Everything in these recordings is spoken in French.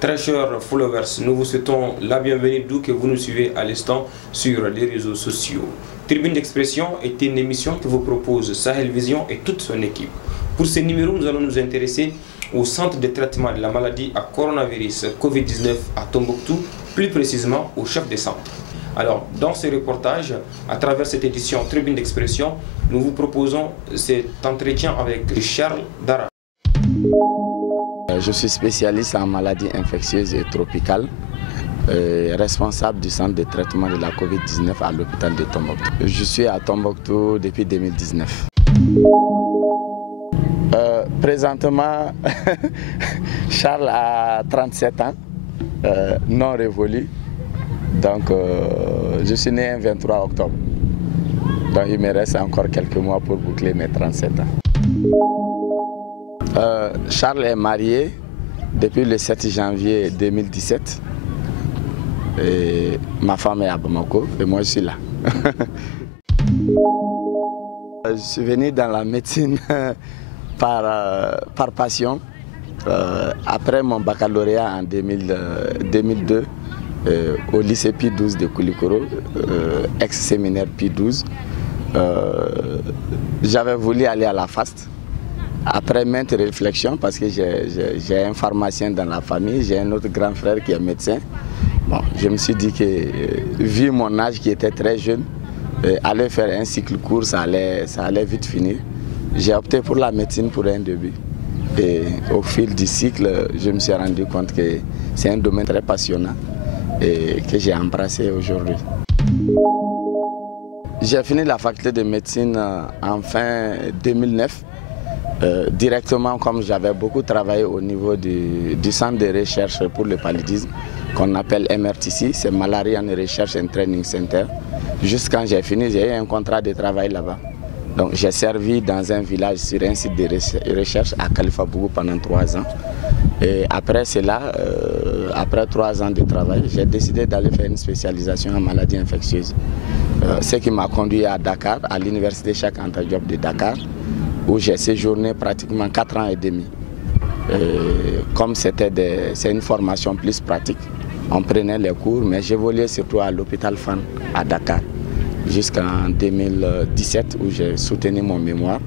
Très chers followers, nous vous souhaitons la bienvenue d'où que vous nous suivez à l'instant sur les réseaux sociaux. Tribune d'expression est une émission que vous propose Sahel Vision et toute son équipe. Pour ce numéro, nous allons nous intéresser au centre de traitement de la maladie à coronavirus Covid-19 à Tombouctou, plus précisément au chef de centre. Alors, dans ce reportage, à travers cette édition Tribune d'expression, nous vous proposons cet entretien avec Charles Dara. Je suis spécialiste en maladies infectieuses et tropicales, responsable du centre de traitement de la Covid-19 à l'hôpital de Tombouctou. Je suis à Tombouctou depuis 2019. Présentement, Charles a 37 ans, non révolu. Donc, je suis né le 23 octobre. Donc, il me reste encore quelques mois pour boucler mes 37 ans. Charles est marié depuis le 7 janvier 2017. Et ma femme est à Bamako et moi je suis là. Je suis venu dans la médecine par passion. Après mon baccalauréat en 2002 au lycée Pie 12 de Koulikoro, ex-séminaire Pie 12, j'avais voulu aller à la FAST. Après maintes réflexions, parce que j'ai un pharmacien dans la famille, j'ai un autre grand frère qui est médecin, bon, je me suis dit que, vu mon âge qui était très jeune, aller faire un cycle court, ça allait vite finir. J'ai opté pour la médecine pour un début. Et au fil du cycle, je me suis rendu compte que c'est un domaine très passionnant et que j'ai embrassé aujourd'hui. J'ai fini la faculté de médecine en fin 2009. Directement, comme j'avais beaucoup travaillé au niveau du centre de recherche pour le paludisme, qu'on appelle MRTC, c'est Malaria Research and Training Center. Juste quand j'ai fini, j'ai eu un contrat de travail là-bas. Donc j'ai servi dans un village sur un site de recherche à Kalifabougou pendant 3 ans. Et après cela, après 3 ans de travail, j'ai décidé d'aller faire une spécialisation en maladies infectieuses. Ce qui m'a conduit à Dakar, à l'université Cheikh Anta Diop de Dakar, où j'ai séjourné pratiquement 4 ans et demi. Comme c'est une formation plus pratique, on prenait les cours, mais j'évoluais surtout à l'hôpital Fann à Dakar, jusqu'en 2017 où j'ai soutenu mon mémoire.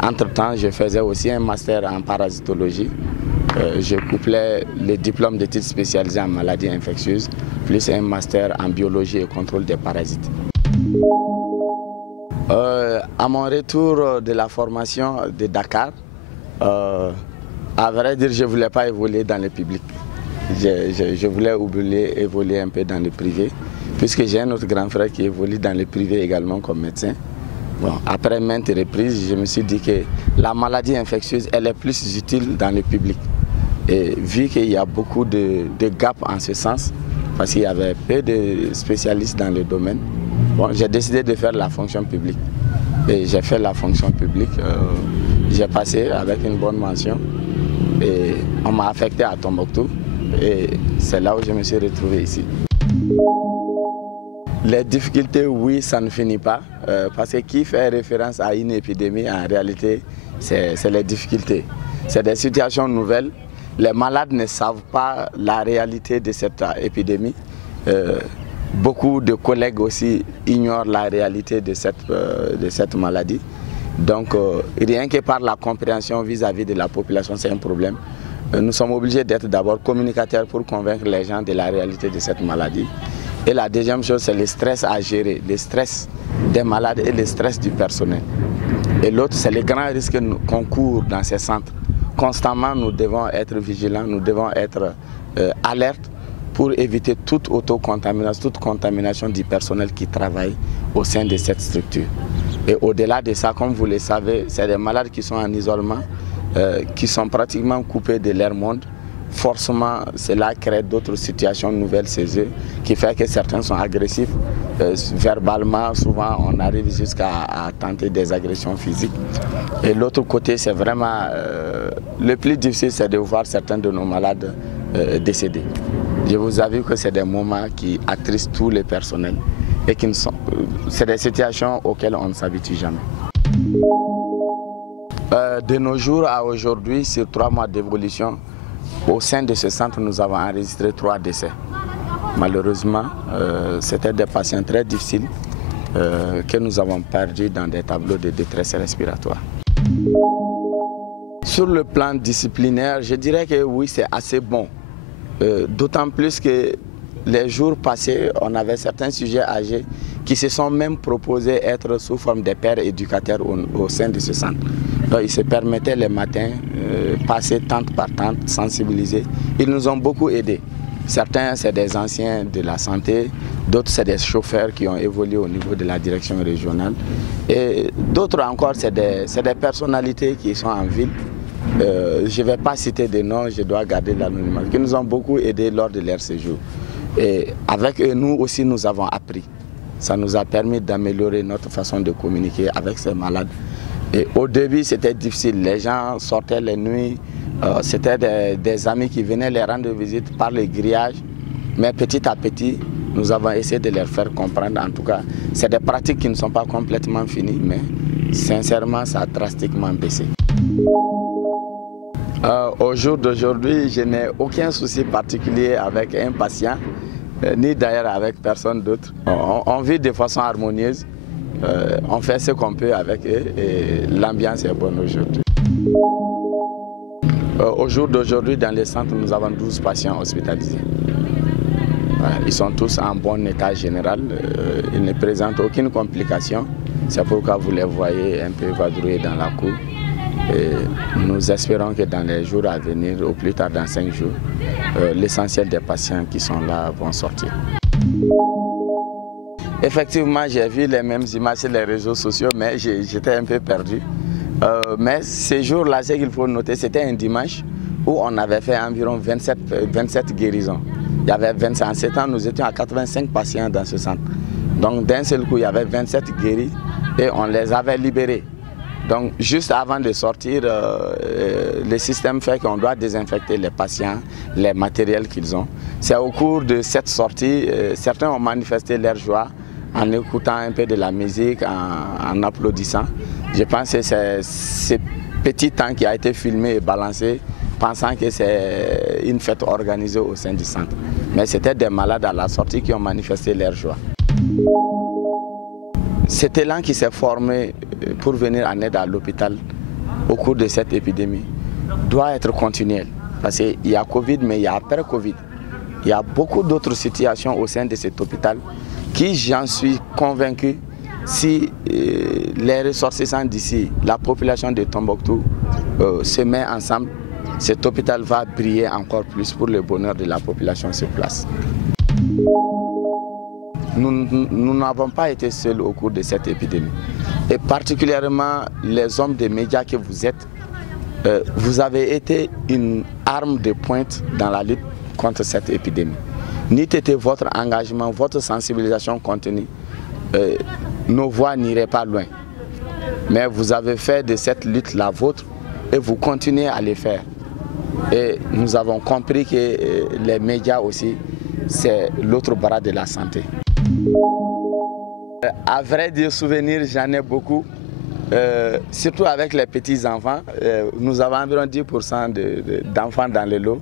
Entre-temps, je faisais aussi un master en parasitologie. Je couplais les diplômes d'études spécialisées en maladies infectieuses, plus un master en biologie et contrôle des parasites. À mon retour de la formation de Dakar, à vrai dire, je ne voulais pas évoluer dans le public. Je voulais évoluer un peu dans le privé, puisque j'ai un autre grand frère qui évolue dans le privé également comme médecin. Bon, après maintes reprises, je me suis dit que la maladie infectieuse, elle est plus utile dans le public. Et vu qu'il y a beaucoup de gaps en ce sens, parce qu'il y avait peu de spécialistes dans le domaine, bon, j'ai décidé de faire la fonction publique. Et j'ai fait la fonction publique, j'ai passé avec une bonne mention et on m'a affecté à Tombouctou et c'est là où je me suis retrouvé ici. Les difficultés, oui, ça ne finit pas, parce que qui fait référence à une épidémie, en réalité, c'est les difficultés. C'est des situations nouvelles. Les malades ne savent pas la réalité de cette épidémie. Beaucoup de collègues aussi ignorent la réalité de cette maladie. Donc, rien que par la compréhension vis-à-vis de la population, c'est un problème. Nous sommes obligés d'être d'abord communicateurs pour convaincre les gens de la réalité de cette maladie. Et la deuxième chose, c'est le stress à gérer, le stress des malades et le stress du personnel. Et l'autre, c'est les grands risques qu'on court dans ces centres. Constamment, nous devons être vigilants, nous devons être alertes pour éviter toute autocontamination, toute contamination du personnel qui travaille au sein de cette structure. Et au-delà de ça, comme vous le savez, c'est des malades qui sont en isolement, qui sont pratiquement coupés de leur monde. Forcément, cela crée d'autres situations nouvelles chez eux, qui fait que certains sont agressifs. Verbalement, souvent, on arrive jusqu'à tenter des agressions physiques. Et l'autre côté, c'est vraiment le plus difficile, c'est de voir certains de nos malades décédés. Je vous avoue que c'est des moments qui attristent tous les personnels et qui sont, c'est des situations auxquelles on ne s'habitue jamais. De nos jours à aujourd'hui, sur 3 mois d'évolution, au sein de ce centre, nous avons enregistré 3 décès. Malheureusement, c'était des patients très difficiles que nous avons perdus dans des tableaux de détresse respiratoire. Sur le plan disciplinaire, je dirais que oui, c'est assez bon. D'autant plus que les jours passés, on avait certains sujets âgés qui se sont même proposés être sous forme de pères éducateurs au sein de ce centre. Donc ils se permettaient les matins, passer tente par tente, sensibiliser. Ils nous ont beaucoup aidés. Certains, c'est des anciens de la santé, d'autres, c'est des chauffeurs qui ont évolué au niveau de la direction régionale. Et d'autres encore, c'est des personnalités qui sont en ville. Je ne vais pas citer des noms, je dois garder l'anonymat, qui nous ont beaucoup aidés lors de leur séjour. Et avec eux, nous aussi, nous avons appris. Ça nous a permis d'améliorer notre façon de communiquer avec ces malades. Et au début, c'était difficile. Les gens sortaient les nuits. C'était des amis qui venaient les rendre visite par le grillage. Mais petit à petit, nous avons essayé de leur faire comprendre. En tout cas, c'est des pratiques qui ne sont pas complètement finies, mais sincèrement, ça a drastiquement baissé. Au jour d'aujourd'hui, je n'ai aucun souci particulier avec un patient, ni d'ailleurs avec personne d'autre. On vit de façon harmonieuse, on fait ce qu'on peut avec eux et l'ambiance est bonne aujourd'hui. Au jour d'aujourd'hui, dans les centres, nous avons 12 patients hospitalisés. Ils sont tous en bon état général, ils ne présentent aucune complication. C'est pourquoi vous les voyez un peu vadrouiller dans la cour. Et nous espérons que dans les jours à venir, au plus tard dans 5 jours, l'essentiel des patients qui sont là vont sortir. Effectivement, j'ai vu les mêmes images sur les réseaux sociaux, mais j'étais un peu perdu. Mais ces jours-là, ce qu'il faut noter, c'était un dimanche où on avait fait environ 27 guérisons. Il y avait 25, en 7 ans, nous étions à 85 patients dans ce centre. Donc d'un seul coup, il y avait 27 guéris et on les avait libérés. Donc juste avant de sortir, le système fait qu'on doit désinfecter les patients, les matériels qu'ils ont. C'est au cours de cette sortie, certains ont manifesté leur joie en écoutant un peu de la musique, en applaudissant. Je pense que c'est ce petit temps qui a été filmé et balancé, pensant que c'est une fête organisée au sein du centre. Mais c'était des malades à la sortie qui ont manifesté leur joie. Cet élan qui s'est formé pour venir en aide à l'hôpital au cours de cette épidémie doit être continuel. Parce qu'il y a Covid, mais il y a après Covid. Il y a beaucoup d'autres situations au sein de cet hôpital qui, j'en suis convaincu, si les ressortissants d'ici, la population de Tombouctou se met ensemble, cet hôpital va briller encore plus pour le bonheur de la population sur place. Nous n'avons pas été seuls au cours de cette épidémie. Et particulièrement les hommes des médias que vous êtes, vous avez été une arme de pointe dans la lutte contre cette épidémie. N'eût été votre engagement, votre sensibilisation contenue, nos voix n'iraient pas loin. Mais vous avez fait de cette lutte la vôtre et vous continuez à le faire. Et nous avons compris que les médias aussi, c'est l'autre bras de la santé. À vrai dire, souvenirs, j'en ai beaucoup, surtout avec les petits-enfants. Nous avons environ 10% d'enfants dans le lot.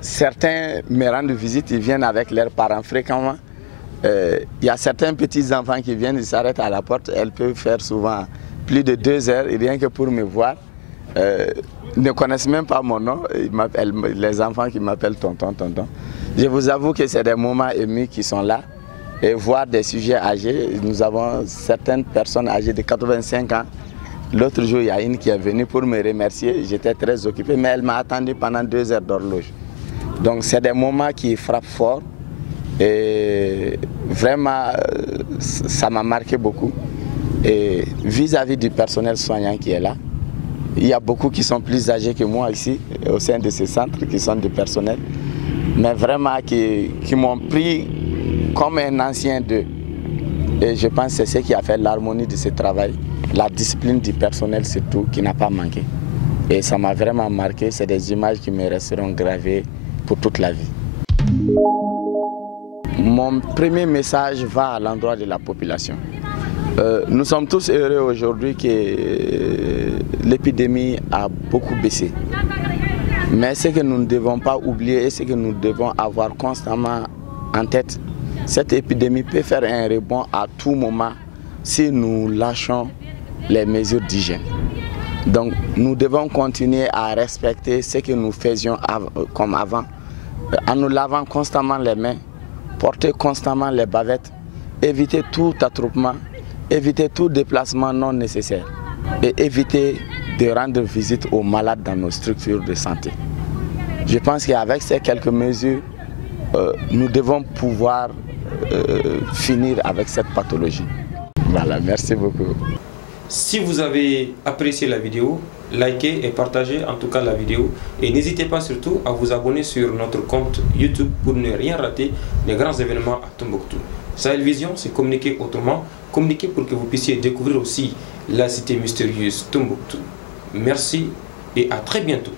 Certains me rendent visite, ils viennent avec leurs parents fréquemment. Il y a certains petits-enfants qui viennent, ils s'arrêtent à la porte. Elles peuvent faire souvent plus de 2 heures, rien que pour me voir. Ils ne connaissent même pas mon nom, les enfants qui m'appellent tonton, tonton. Je vous avoue que c'est des moments émus qui sont là. Et voir des sujets âgés, nous avons certaines personnes âgées de 85 ans. L'autre jour, il y a une qui est venue pour me remercier. J'étais très occupé, mais elle m'a attendu pendant 2 heures d'horloge. Donc c'est des moments qui frappent fort. Et vraiment, ça m'a marqué beaucoup. Et vis-à-vis du personnel soignant qui est là, il y a beaucoup qui sont plus âgés que moi ici, au sein de ce centre, qui sont du personnel, mais vraiment qui m'ont pris comme un ancien d'eux. Et je pense que c'est ce qui a fait l'harmonie de ce travail, la discipline du personnel surtout, qui n'a pas manqué. Et ça m'a vraiment marqué, c'est des images qui me resteront gravées pour toute la vie. Mon premier message va à l'endroit de la population. Nous sommes tous heureux aujourd'hui que l'épidémie a beaucoup baissé. Mais ce que nous ne devons pas oublier et ce que nous devons avoir constamment en tête, cette épidémie peut faire un rebond à tout moment si nous lâchons les mesures d'hygiène. Donc nous devons continuer à respecter ce que nous faisions comme avant, en nous lavant constamment les mains, porter constamment les bavettes, éviter tout attroupement, éviter tout déplacement non nécessaire et éviter de rendre visite aux malades dans nos structures de santé. Je pense qu'avec ces quelques mesures, nous devons pouvoir finir avec cette pathologie. Voilà, merci beaucoup. Si vous avez apprécié la vidéo, likez et partagez en tout cas la vidéo. Et n'hésitez pas surtout à vous abonner sur notre compte YouTube pour ne rien rater des grands événements à Tombouctou. Sahel Vision, c'est communiquer autrement, communiquer pour que vous puissiez découvrir aussi la cité mystérieuse Tombouctou. Merci et à très bientôt.